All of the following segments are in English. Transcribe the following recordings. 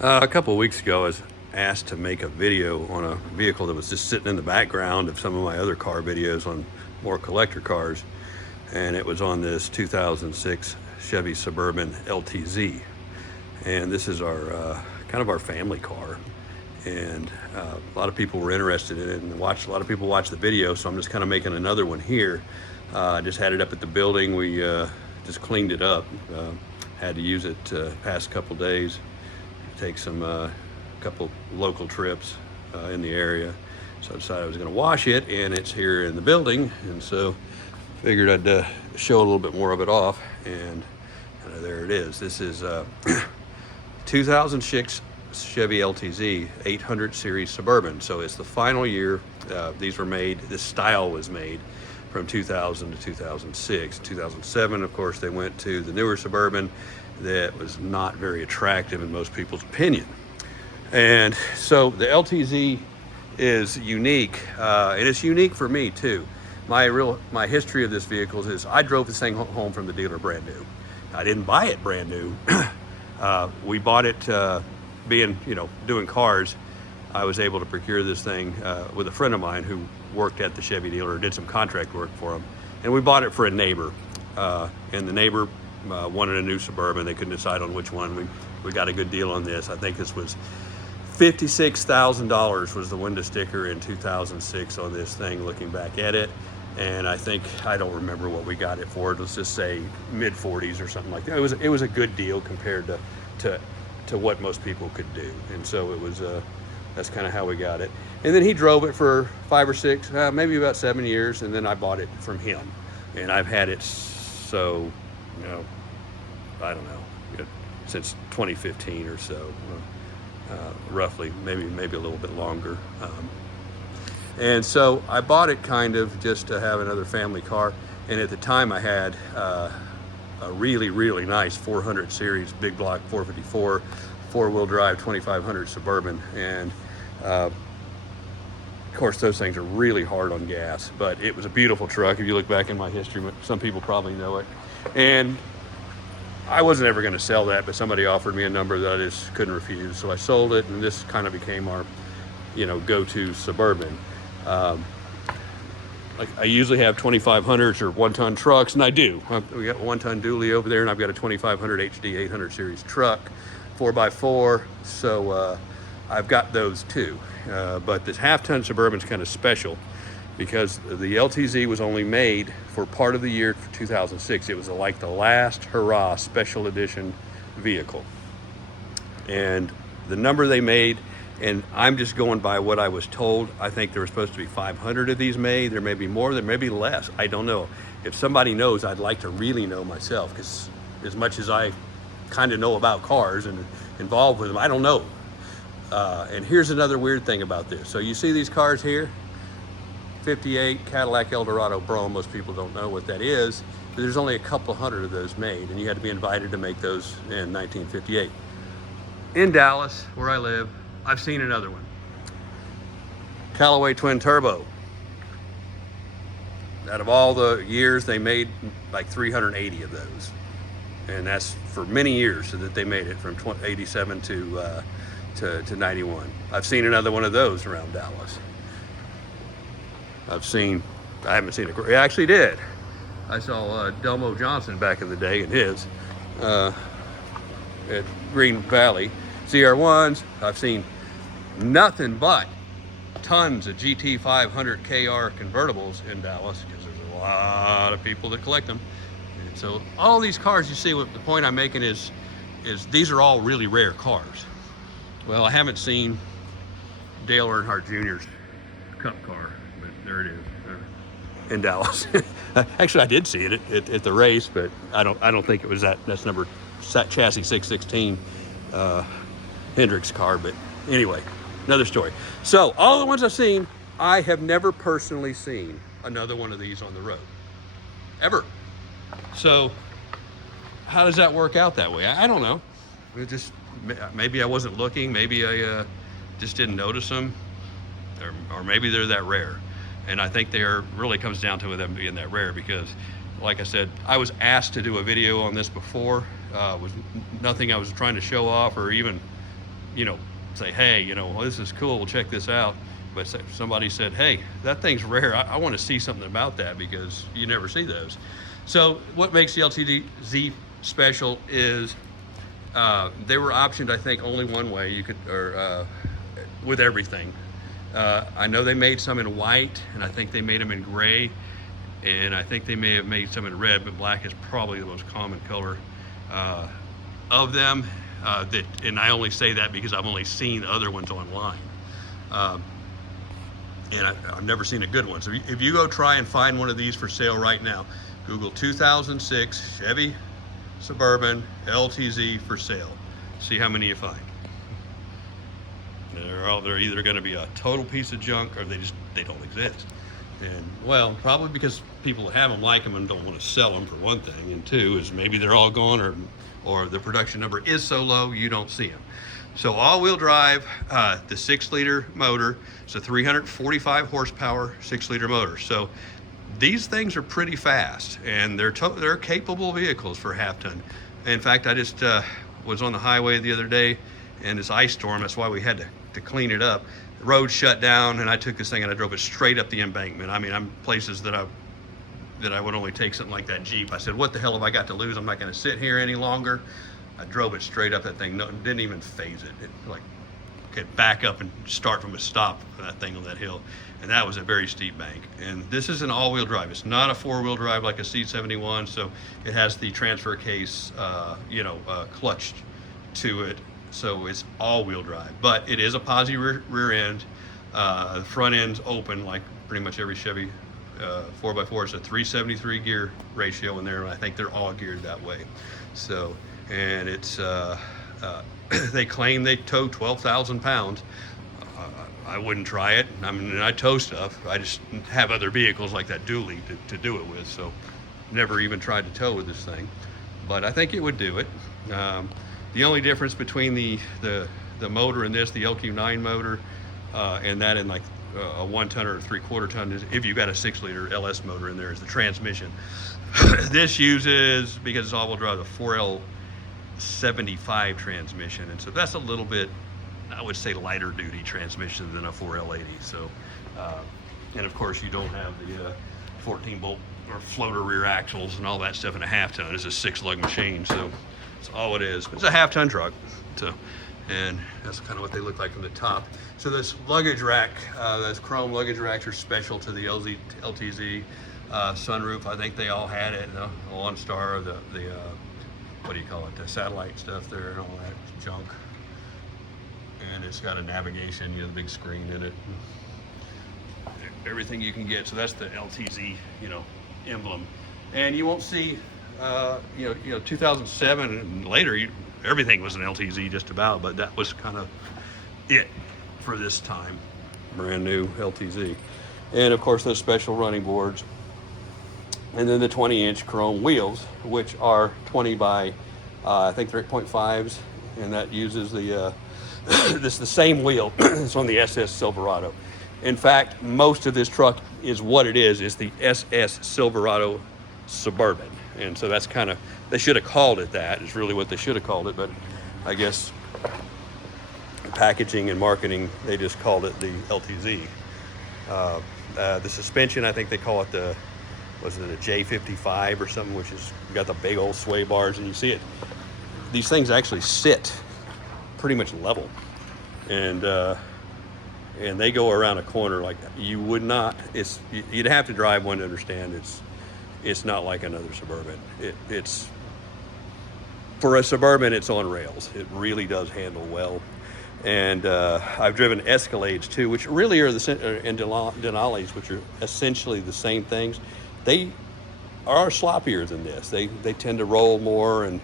A couple of weeks ago, I was asked to make a video on a vehicle that was just sitting in the background of some of my other car videos on more collector cars, and it was on this 2006 Chevy Suburban LTZ. And this is our kind of our family car, and a lot of people were interested in it, and a lot of people watched the video, so I'm just kind of making another one here. I just had it up at the building. We just cleaned it up. Had to use it past couple days. Take some couple local trips in the area, so I decided I was going to wash it, and it's here in the building, and so figured I'd show a little bit more of it off, and there it is. This is 2006 Chevy LTZ 800 series Suburban, so it's the final year. These were made, this style was made from 2000 to 2006. 2007, of course, they went to the newer Suburban that was not very attractive in most people's opinion. And so the LTZ is unique, and it's unique for me too. My history of this vehicle is I drove this thing home from the dealer brand new. I didn't buy it brand new. We bought it being, doing cars. I was able to procure this thing with a friend of mine who worked at the Chevy dealer, did some contract work for him, and we bought it for a neighbor. And the neighbor wanted a new Suburban. They couldn't decide on which one. We got a good deal on this. I think this was $56,000 was the window sticker in 2006 on this thing, looking back at it. And I don't remember what we got it for. Let's just say mid 40s or something like that. It was a good deal compared to what most people could do. And so it was that's kind of how we got it. And then he drove it for 5 or 6, maybe about 7 years, and then I bought it from him. And I've had it I don't know, since 2015 or so, roughly, maybe a little bit longer. And so I bought it kind of just to have another family car. And at the time I had a really, really nice 400 series big block 454 four-wheel drive 2500 Suburban. And of course, those things are really hard on gas, but it was a beautiful truck. If you look back in my history, some people probably know it. And I wasn't ever going to sell that, but somebody offered me a number that I just couldn't refuse. So I sold it, and this kind of became our, go-to Suburban. Like I usually have 2500s or 1-ton trucks, and I do. We got 1-ton dually over there, and I've got a 2500 HD 800 series truck, 4x4. So I've got those too. But this half-ton Suburban is kind of special because the LTZ was only made for part of the year for 2006. It was like the last hurrah special edition vehicle. And the number they made, and I'm just going by what I was told, I think there were supposed to be 500 of these made. There may be more, there may be less. I don't know. If somebody knows, I'd like to really know myself, because as much as I kind of know about cars and involved with them, I don't know. And here's another weird thing about this. So you see these cars here? 58 Cadillac Eldorado Brougham. Most people don't know what that is, but there's only a couple hundred of those made, and you had to be invited to make those in 1958. In Dallas, where I live, I've seen another one. Callaway Twin Turbo. Out of all the years, they made like 380 of those. And that's for many years that they made it, from 87 to 91. I've seen another one of those around Dallas. I haven't seen it. I actually did. I saw Delmo Johnson back in the day in his at Green Valley. CR1s, I've seen nothing but tons of GT 500 KR convertibles in Dallas, because there's a lot of people that collect them. And so all these cars you see, what the point I'm making is these are all really rare cars. Well, I haven't seen Dale Earnhardt Jr.'s Cup car, but there it is in Dallas. Actually, I did see it at the race, but I don't think it was that's number chassis 616 Hendricks car. But anyway, another story. So all the ones I've seen, I have never personally seen another one of these on the road, ever. So how does that work out that way? I don't know. Maybe I wasn't looking. Maybe I just didn't notice them, or maybe they're that rare. And I think really comes down to them being that rare, because, like I said, I was asked to do a video on this before. Was nothing I was trying to show off or even you know, say, hey, you know, well, this is cool, we'll check this out. But somebody said, hey, that thing's rare. I want to see something about that, because you never see those. So what makes the LTZ special is they were optioned, I think, only one way. You could, or with everything. I know they made some in white, and I think they made them in gray, and I think they may have made some in red, but black is probably the most common color of them. And I only say that because I've only seen other ones online. And I've never seen a good one. So if you go try and find one of these for sale right now, Google 2006 Chevy Suburban LTZ for sale. See how many you find. They're either going to be a total piece of junk, or they don't exist. And well, probably because people that have them like them and don't want to sell them, for one thing, and two is maybe they're all gone, or the production number is so low you don't see them. So all-wheel drive, the 6-liter motor. It's a 345 horsepower 6-liter motor. So these things are pretty fast, and they're capable vehicles for half-ton. In fact, I just was on the highway the other day, and this ice storm, that's why we had to clean it up. The road shut down, and I took this thing and I drove it straight up the embankment. I mean, I'm places that I would only take something like that Jeep. I said, what the hell have I got to lose? I'm not going to sit here any longer. I drove it straight up that thing. No, didn't even phase it. It like could back up and start from a stop for that thing on that hill. And that was a very steep bank. And this is an all-wheel drive. It's not a 4-wheel drive like a C71. So it has the transfer case, clutched to it. So it's all-wheel drive, but it is a posi rear end. The front end's open like pretty much every Chevy 4x4. It's a 373 gear ratio in there, and I think they're all geared that way. So, and it's they claim they tow 12,000 pounds. I wouldn't try it. I mean, I tow stuff. I just have other vehicles like that dually to do it with. So, never even tried to tow with this thing, but I think it would do it. The only difference between the motor in this, the LQ9 motor, and that in like a 1-ton or a 3/4 ton, is if you got a 6-liter LS motor in there, is the transmission. This uses, because it's all-wheel drive, the 4L75 transmission, and so that's a little bit, I would say, lighter duty transmission than a 4L80. So, and of course you don't have the 14-bolt or floater rear axles and all that stuff in a half-ton. It's a 6-lug machine, so that's all it is. It's a half-ton truck. So, and that's kind of what they look like from the top. So this luggage rack, those chrome luggage racks are special to the LTZ. Sunroof, I think they all had it. The OnStar, the what do you call it? The satellite stuff there and all that junk. And it's got a navigation, the big screen in it. Everything you can get. So that's the LTZ, emblem. And you won't see, 2007 and later, everything was an LTZ just about, but that was kind of it for this time. Brand new LTZ. And of course, those special running boards. And then the 20-inch chrome wheels, which are 20 by, I think they're 8.5s, and that uses the this is the same wheel. It's on the SS Silverado. In fact, most of this truck is what it is the SS Silverado Suburban. And so that's kind of, they should have called it that. It's really what they should have called it, but I guess packaging and marketing, they just called it the LTZ. The suspension, I think they call it a J55 or something, which is got the big old sway bars, and you see it. These things actually sit pretty much level, and they go around a corner like you would not. You'd have to drive one to understand. It's not like another Suburban. It's for a Suburban, it's on rails. It really does handle well. And I've driven Escalades too, which really are and Denali's, which are essentially the same things. They are sloppier than this. They tend to roll more and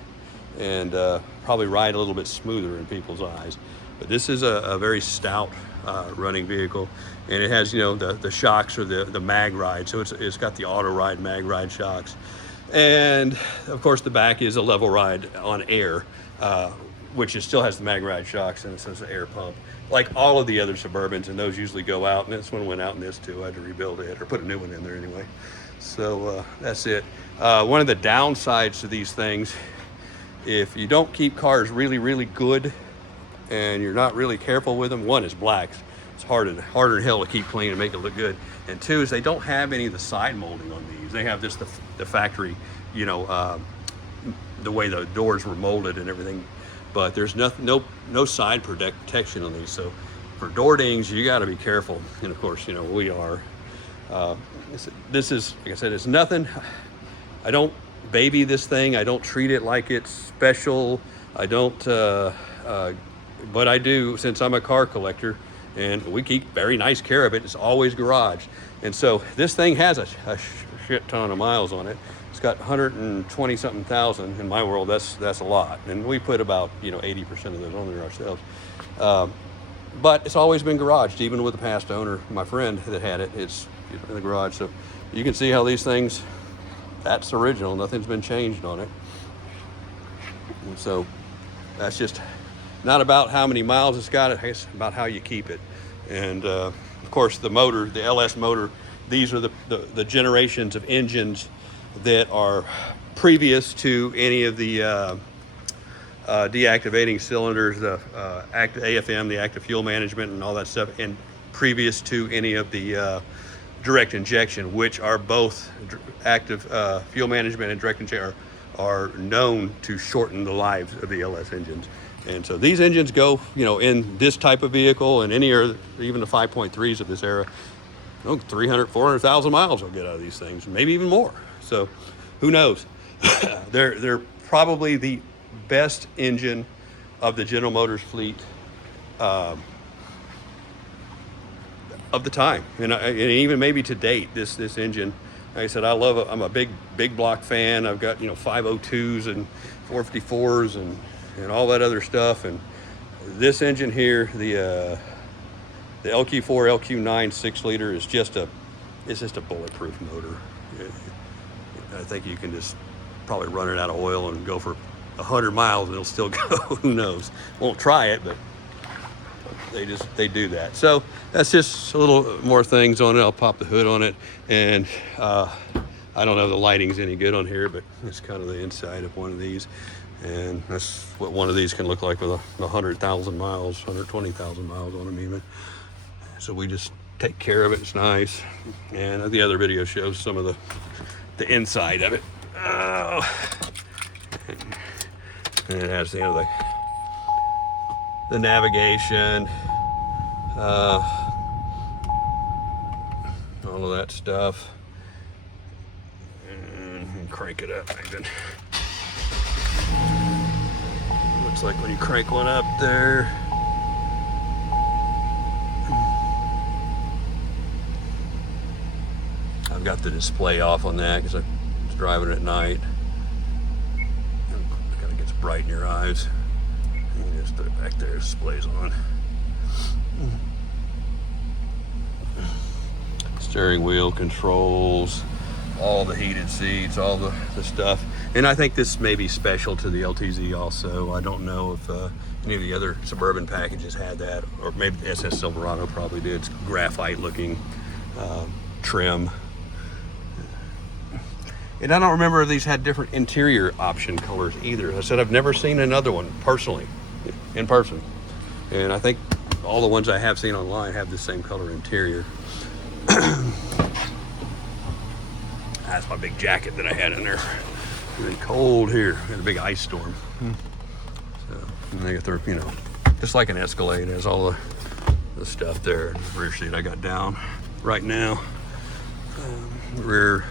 probably ride a little bit smoother in people's eyes. But this is a very stout running vehicle, and it has the shocks or the mag ride. So it's got the auto ride mag ride shocks, and of course the back is a level ride on air, which still has the mag ride shocks, and it says the air pump like all of the other Suburbans, and those usually go out, and this one went out in this too. I had to rebuild it or put a new one in there anyway. So that's it. One of the downsides to these things, if you don't keep cars really, really good and you're not really careful with them, one is black. It's harder than hell to keep clean and make it look good. And two is they don't have any of the side molding on these. They have just the factory, you know, the way the doors were molded and everything. But there's no side protection on these. So for door dings, you got to be careful. And of course, you know, we are. This is, like I said, it's nothing. I don't baby this thing. I don't treat it like it's special. I don't, but I do, since I'm a car collector, and we keep very nice care of it. It's always garaged. And so this thing has a shit ton of miles on it. It's got 120 something thousand. In my world, that's a lot. And we put about, you know, 80% of those on there ourselves. But it's always been garaged, even with the past owner, my friend that had it, it's in the garage. So you can see how these things, that's original. Nothing's been changed on it. And so that's just not about how many miles it's got, it's about how you keep it. And of course the motor, the LS motor, these are the generations of engines that are previous to any of the deactivating cylinders, the AFM, the active fuel management and all that stuff, and previous to any of the direct injection, which are both active fuel management and direct injection are known to shorten the lives of the LS engines. And so these engines go, you know, in this type of vehicle and any or even the 5.3s of this era, 300, 400,000 miles will get out of these things, maybe even more. So who knows? They're probably the best engine of the General Motors fleet of the time, and even maybe to date. This engine, like I said, I love it. I'm a big block fan. I've got, you know, 502s and 454s and all that other stuff. And this engine here, the LQ4 LQ9 6-liter is just a bulletproof motor. I think you can just probably run it out of oil and go for 100 miles and it'll still go. Who knows? Won't try it, but they do that. So that's just a little more things on it. I'll pop the hood on it, and I don't know if the lighting's any good on here, but it's kind of the inside of one of these, and that's what one of these can look like with 100,000 miles, 120,000 miles on them even. So we just take care of it. It's nice. And the other video shows some of the inside of it. Oh. And it has, you know, the navigation, all of that stuff. And crank it up even. Looks like when you crank one up there, I've got the display off on that because I was driving at night. It kind of gets bright in your eyes. You just put it back there, display's on. Steering wheel controls, all the heated seats, all the stuff. And I think this may be special to the LTZ also. I don't know if any of the other Suburban packages had that, or maybe the SS Silverado probably did. It's graphite looking trim. And I don't remember if these had different interior option colors either. I said I've never seen another one personally, in person. And I think all the ones I have seen online have the same color interior. That's my big jacket that I had in there. It's been cold here. We had a big ice storm. So, and they got their, you know, just like an Escalade, has all the stuff there. The rear seat I got down right now. Rear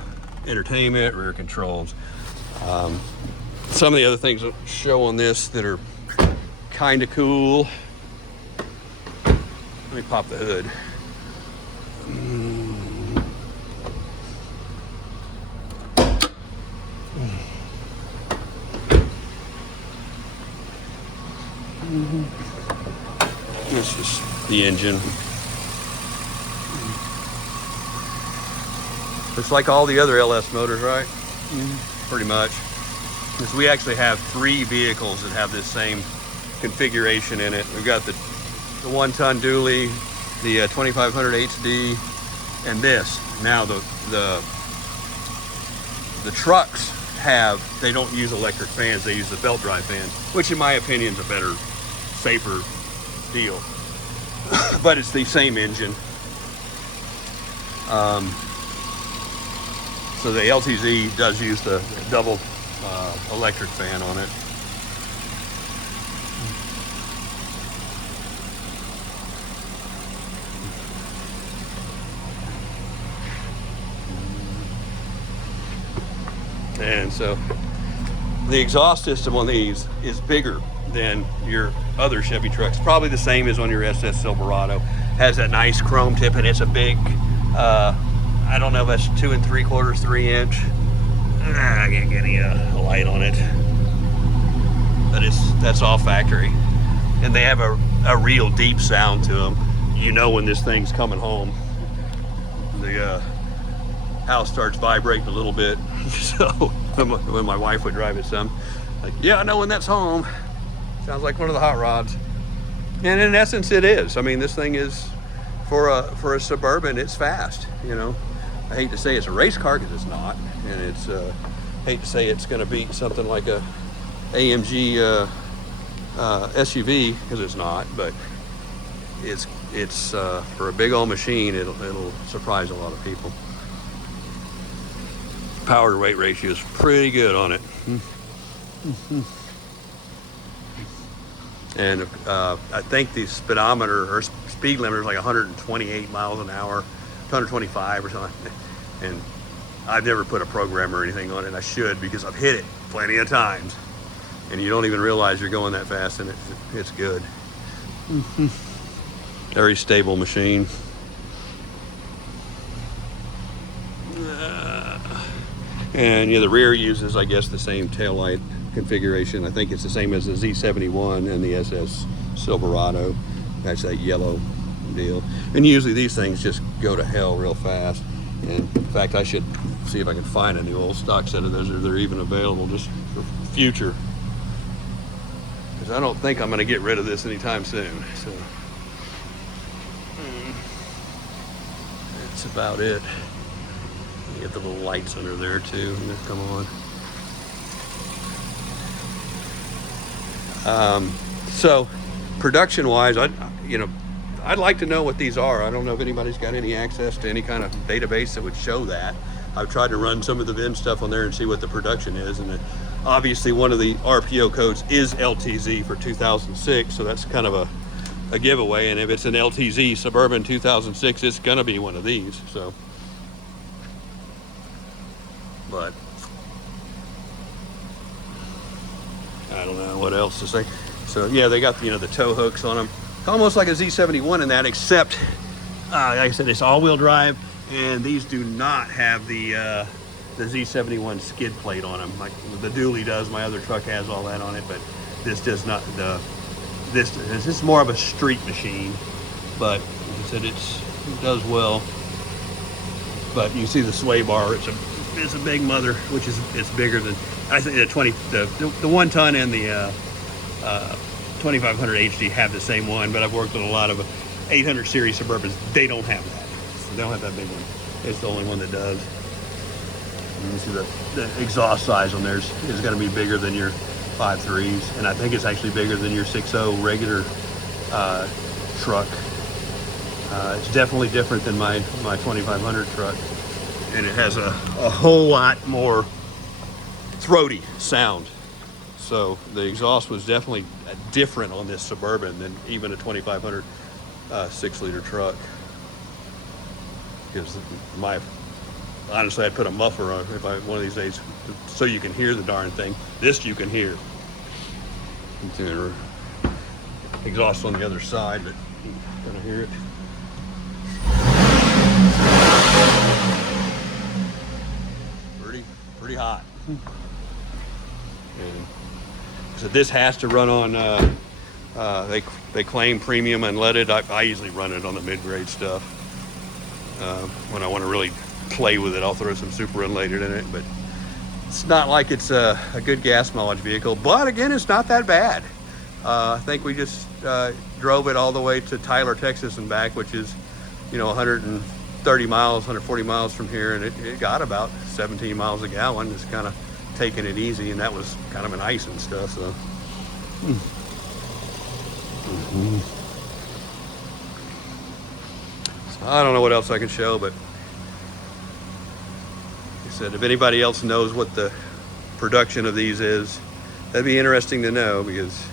entertainment, rear controls. Some of the other things I'll show on this that are kind of cool. Let me pop the hood. This is the engine. It's like all the other LS motors, right? Pretty much. Because we actually have 3 vehicles that have this same configuration in it. We've got the 1-ton dually, the 2500 HD, and this. Now the trucks they don't use electric fans, they use the belt drive fans, which in my opinion is a better, safer deal. But it's the same engine. So the LTZ does use the double electric fan on it. And so the exhaust system on these is bigger than your other Chevy trucks. Probably the same as on your SS Silverado. Has that nice chrome tip, and it's a big, I don't know if that's 2 3/4, 3 inch. I can't get any light on it. But that's all factory. And they have a real deep sound to them. You know when this thing's coming home. The house starts vibrating a little bit. So when my wife would drive it some, like, yeah, I know when that's home. Sounds like one of the hot rods. And in essence it is. I mean, this thing is, for a Suburban, it's fast, you know. I hate to say it's a race car because it's not, and it's hate to say it's going to beat something like a AMG SUV because it's not, but it's for a big old machine, it'll surprise a lot of people. Power to weight ratio is pretty good on it. And I think the speedometer or speed limiter is like 128 miles an hour, 125 or something. And I've never put a program or anything on it. I should, because I've hit it plenty of times. And you don't even realize you're going that fast, and it's good. Very stable machine. And yeah, the rear uses, I guess, the same taillight configuration. I think it's the same as the Z71 and the SS Silverado. That's that yellow deal. And usually these things just go to hell real fast. And in fact, I should see if I can find a new old stock set of those, or they're even available just for future. Because I don't think I'm going to get rid of this anytime soon. So that's about it. You get the little lights under there too, and they come on. So production-wise, I'd like to know what these are. I don't know if anybody's got any access to any kind of database that would show that. I've tried to run some of the VIN stuff on there and see what the production is, and obviously one of the RPO codes is LTZ for 2006, so that's kind of a giveaway. And if it's an LTZ Suburban 2006, it's gonna be one of these. So, but I don't know what else to say. So yeah, they got the tow hooks on them, almost like a Z71 in that, except like I said, it's all-wheel drive, and these do not have the Z71 skid plate on them like the dually does. My other truck has all that on it, but this does not. This is more of a street machine, but like I said, it does well. But you see the sway bar, it's a big mother, which is, it's bigger than, I think the 1 ton and the 2500 HD have the same one, but I've worked with a lot of 800 series Suburbans. They don't have that. They don't have that big one. It's the only one that does. And you see the exhaust size on theirs is going to be bigger than your 5.3s, and I think it's actually bigger than your 6.0 regular truck. It's definitely different than my 2500 truck, and it has a whole lot more throaty sound. So the exhaust was definitely different on this Suburban than even a 2500 6-liter truck. Because honestly, I'd put a muffler on if one of these days, so you can hear the darn thing. This you can hear. Exhaust on the other side, but you're gonna hear it. Pretty hot. And so this has to run on, they claim premium unleaded. I usually run it on the mid-grade stuff. When I want to really play with it, I'll throw some super unleaded in it, but it's not like it's a good gas mileage vehicle. But again, it's not that bad. I think we just drove it all the way to Tyler, Texas and back, which is 130 miles, 140 miles from here, and it got about 17 miles a gallon. Just kind of taking it easy, and that was kind of an ice and stuff. So I don't know what else I can show, but like I said, if anybody else knows what the production of these is, that'd be interesting to know, because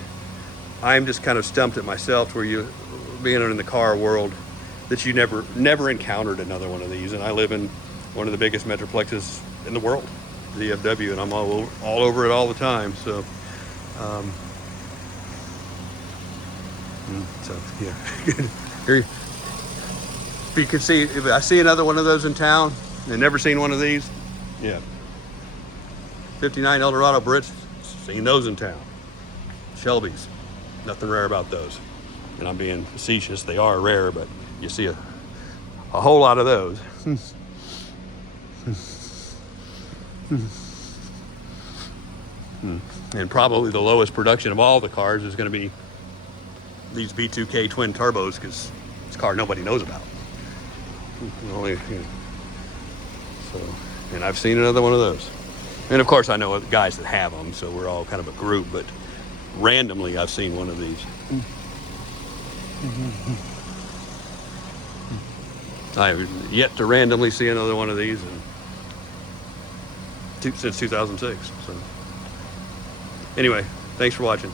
I'm just kind of stumped at myself, where you, being in the car world, that you never encountered another one of these. And I live in one of the biggest metroplexes in the world, DFW, and I'm all over it all the time. So, yeah. Here, if you can see, if I see another one of those in town, and never seen one of these, yeah. 59 Eldorado Brits, seen those in town. Shelbys, nothing rare about those. And I'm being facetious, they are rare, but you see a whole lot of those. And probably the lowest production of all the cars is going to be these V2K twin turbos, because it's a car nobody knows about. Only, you know, so, and I've seen another one of those. And of course I know guys that have them, so we're all kind of a group, but randomly I've seen one of these. I've yet to randomly see another one of these since 2006. So anyway, thanks for watching.